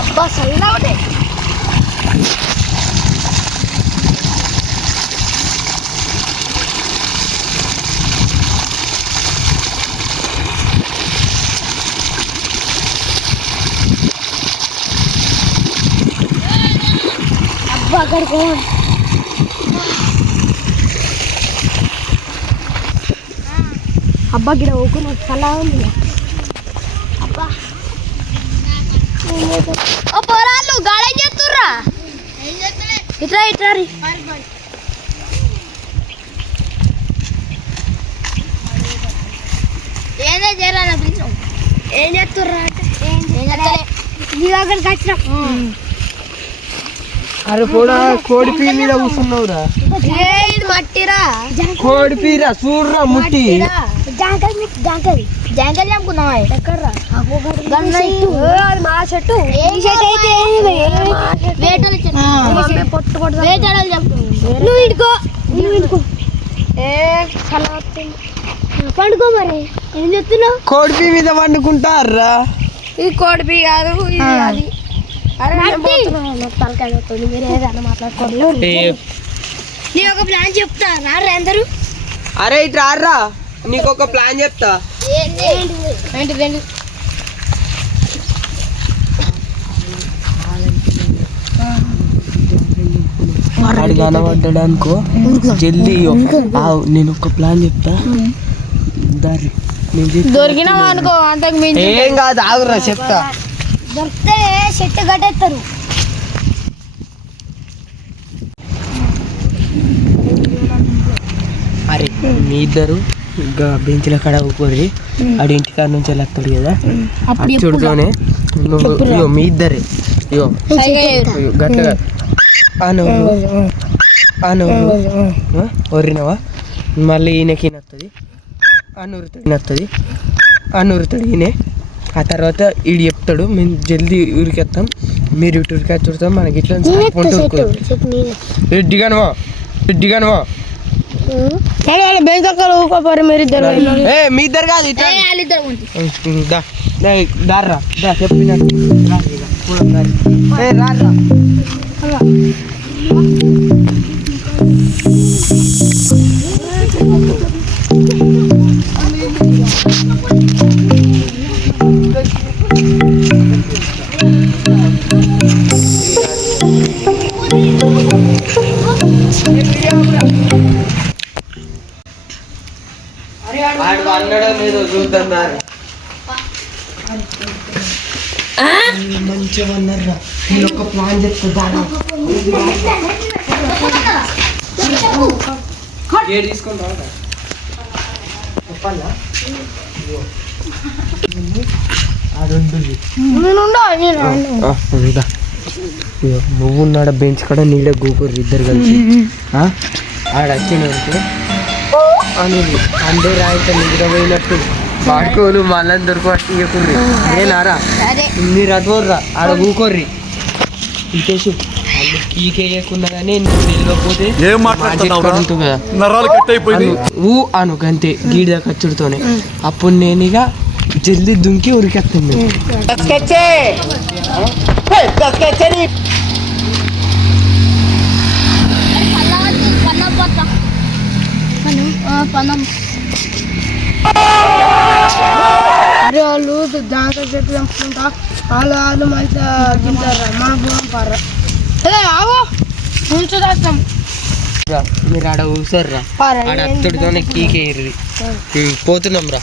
అబ్బా చల్లగా ఉంటాయి. అబ్బా అక్కడికి అబ్బా గిడ ఊకుని చల్లగా ఉంది. అబ్బా పోరాళ్ళు గాలి చేస్తుర్రా. ఇట్లా ఇట్లా ఏదే చేయాలి ఏం చేస్తుర్రా అంటే వచ్చిన. అరే కూడా కోడి పీ మీద కూర్చున్నావురా. మట్టిరా కోడి పీరా చూర్రా ముట్టి జాంకాయలు జాంకాయలు చంపుకున్నావా? ఎక్కడ్రా మా చెట్టు. నువ్వు ఇడుకో పండుకో. మరి ఏం చెప్తున్నావు? కోడి పీ మీద వండుకుంటారా? ఈ కోడి పీ కాదు ఇది అది. తలకాయ మీరు ఏదైనా మాట్లాడుకోండి. నీ ఒక ప్లాన్ చెప్తా రారా అందరూ. అరే ఇటు రారా, నీకు ఒక ప్లాన్ చెప్తా. వాడు కనబడ్డాడనుకో జల్దీ నేను ఒక ప్లాన్ చెప్తా. దారి దొరికినావా అనుకో అంతకు మించి ఏం కాదు, ఆగురా చెప్తా. దొరికితే చెట్టు కట్టేస్తారు. అరే మీ ఇద్దరు బెంచ్ల కాడ ఊరుకోర్రి. ఆడు ఇంటికాడ నుంచి వెళ్ళొస్తాడు కదా, చూడుతోనే ఇగో మీ ఇద్దరే ఇగో గట్లగా అను ఒర్రినవా మళ్ళీ ఈయనకి వస్తుంది వస్తుంది అనురుతాడు ఈయనే. ఆ తర్వాత ఈడు చెప్తాడు మేము జల్దీ ఉరికేస్తాం, మీరు ఇటు ఉరికా చూడతాం మనకి ఇట్లా రెడ్డిగానవా రెడ్డిగానవా మీ ఇద్దరు కాదు దారా చెప్పిన అన్నడం ఏదో చూద్దాం. మంచిగా అన్నారా, నేను ఒక ప్లాన్ చెప్తా. తీసుకుంటా చెప్పాలా నువ్వు ఉన్నాడ బెంచ్ కూడా నీడ గూకూరు ఇద్దరు కలిసి ఆడ వచ్చినట్టు అనేది అందరూ రాయిత నిద్ర పోయినట్టు పాడుకోలు మళ్ళీ దొరకట్టు ఇవ్వకుర్రి. నేనారా మీరు అటువర్రా ఆడ కూకోర్రి ఇకేసి ఈకేయకున్నా కానీ నువ్వు తెలియకపోతే ఊ అను అంతే గీడి దాకా ఖర్చుడితోనే. అప్పుడు నేను ఇక జల్దీ దుంకి ఉరికేస్తుంది. అరే వాళ్ళు జాంకాయ చెట్టు చంపుకుంటా వాళ్ళు మంచిగా తింటారా మన భూమి పారా. అదే ఆవో ఉంచుదాం మీరు ఆడ ఊసర్రా ఆడ అత్తుడితోనే కీకేయర్రి. పోతున్నాం రా.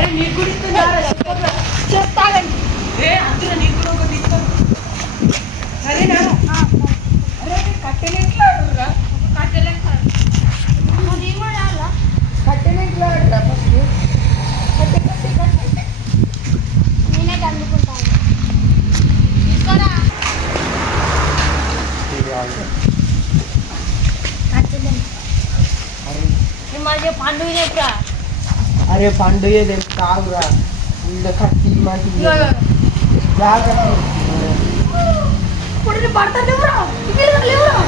అరే నీకు కూడా ఇస్తున్నారా చెప్తాగండి ఏ అందులో నీకు కూడా ఒకటి ఇస్తాను సరేనా అరే కట్టెలు ఎట్లా ఆడుర్రా కట్టెలు ఎట్లా కట్టెలు ఎట్లా ఆడురా ఫస్ట్ కట్టె నేనే అందుకుంటాను తీసుకోరా మిమ్మల్ని పండుగ చెప్పురా అరే పండుగ కాదురా ఇంకా కట్టి మాటి జాగ్రత్త ఇప్పుడు పడతా లేవురా లేవురా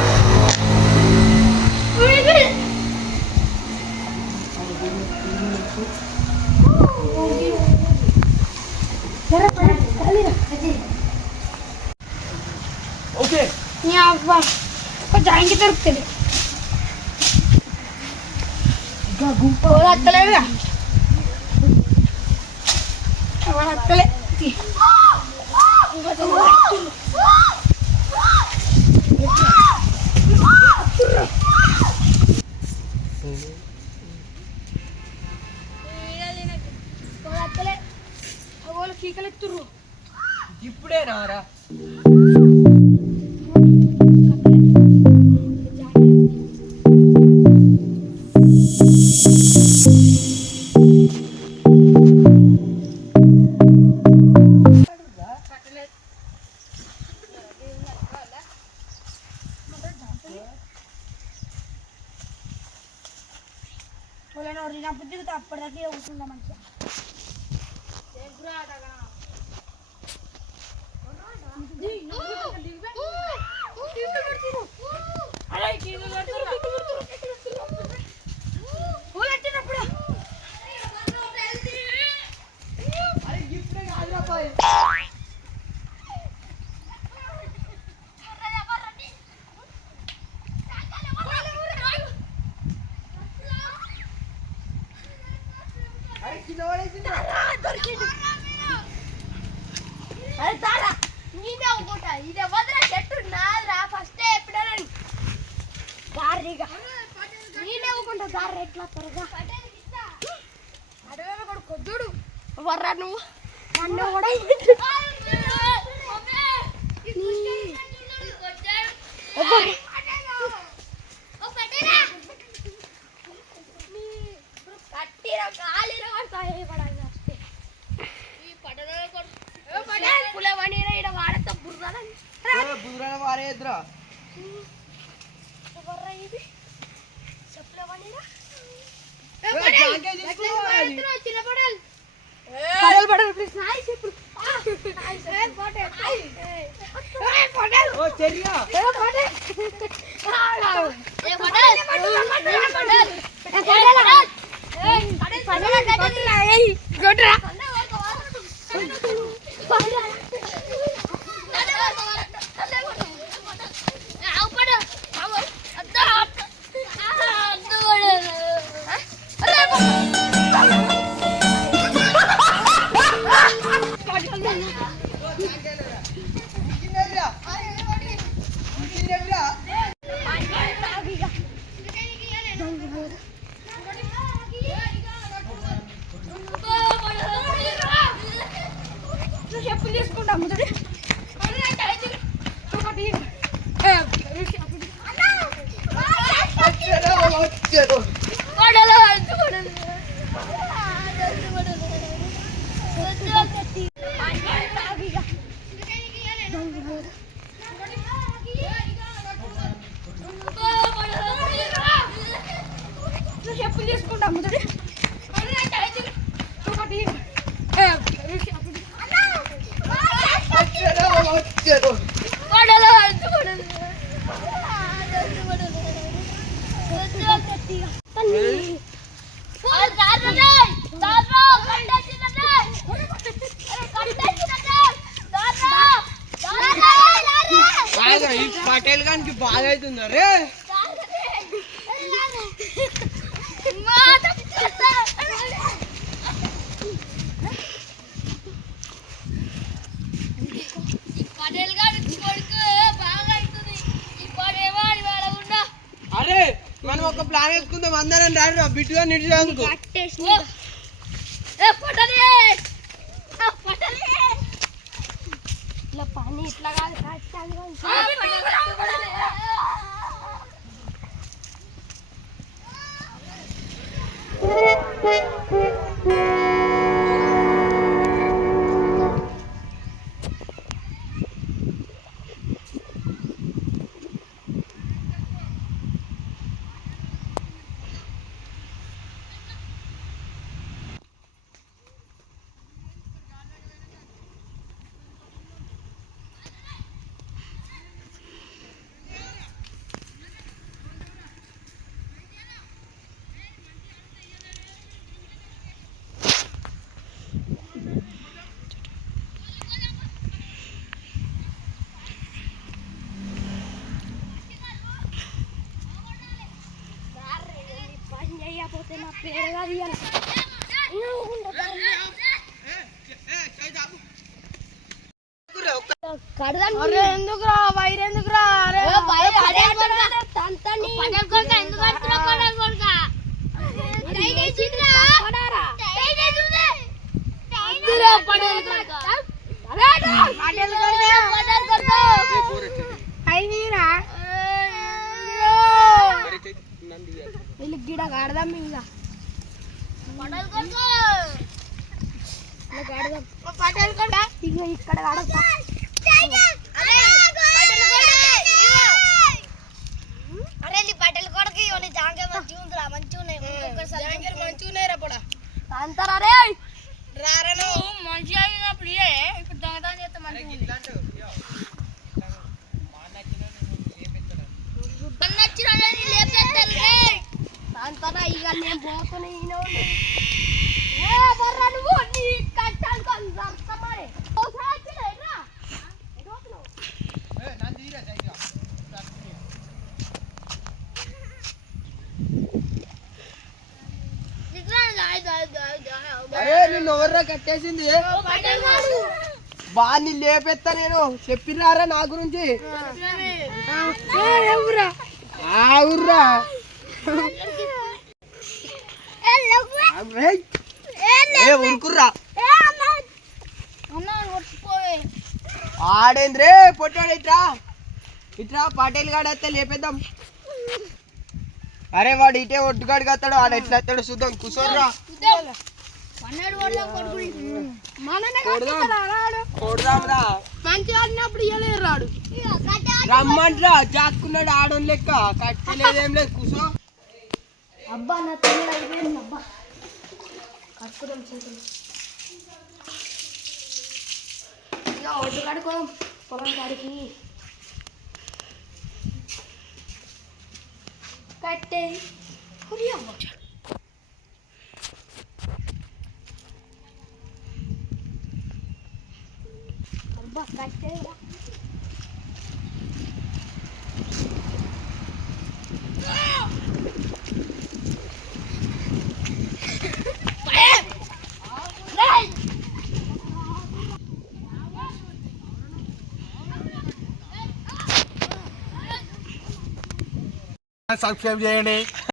ఓకే నీ అవ్వ జాయింట్ దొరుకుతుంది ఇంకా గుంపు అత్తలేదుగా అత్తలే అత్తలే వాళ్ళు కీకలు ఎత్తుర్రు ఇప్పుడే రారా అప్పటిదాకా కూర్చుందా మంచిగా ఇదే వదరా చెట్టు నారా ఫస్ట్ ఎప్పుడని దారిగా నేనే ఊకుంటా దారి ఎట్లా త్వరగా అడవి కూడా కొద్దుడు వర్రా నువ్వు నన్ను కూడా కట్టిరా కాలిరా పడాలి వస్తే ఈ పడవ పులవనీరా ఇక్కడ వాడతా బుర్ర వారేద్రా ఇది చెప్పులవనీరా చిన్న పడాలి పడలు పడలు ప్లీజ్ నాయ్ చెప్పులు ఓ చెరియా చెప్పులు తీసుకుంటాం ముందు చెప్పులు తీసుకుంటాం ముందు పటేల్ గానికి బాధ అవుతుందా రే అరే మనం ఒక ప్లాన్ వేసుకుందాం అందరం రాడు బిట్టుగా నిడిచేందుకు ఇట్లా పని ఇట్లా కాదు పని చేయకపోతే నా పేరు కాదు ఎందుకురా వైర్ ఎందుకురా వీళ్ళు గిడ ఆడదాం ఇంకా ఇక్కడ పటేల్ కొడకి జాంగే మంచిగా ఉందిరా మంచిగా అంటారా రే రారను మంచిగా ఇప్పుడు దొంగతనం చేస్తే మంచిగా అంటారా ఇక నేను పోతున్నా నువ్వు నీ కట్టాలి మరి ఎవర్రా కట్టేసింది బాగా లేపెత్తా నేను చెప్పినారా నా గురించి ఊర్రా ఉరుకుర్రా ఆడేంద్రే పొట్టాడు ఇట్రా ఇట్రా పటేల్ గాడు వస్తే లేపేద్దాం అరే వాడు ఇటే ఒడ్డుగాడు కత్తాడు ఆడ ఎట్లా వస్తాడు చూద్దాం కూర్చోర్రా మంచిగా ఆడినప్పుడు ఇవ్వలేదు రాడు రమ్మంట్రా జాక్కున్నాడు ఆడోని లెక్క కట్టలేదేం లేదు కూర్చో అబ్బా నా తల్లి అయిపోయింది అబ్బా కట్టుకున్నాం చేతులు ఇక ఒడ్డు కడుకో పొలం కాడికి కట్టే అబ్బా కట్టే సబ్స్క్రైబ్ చేయండి.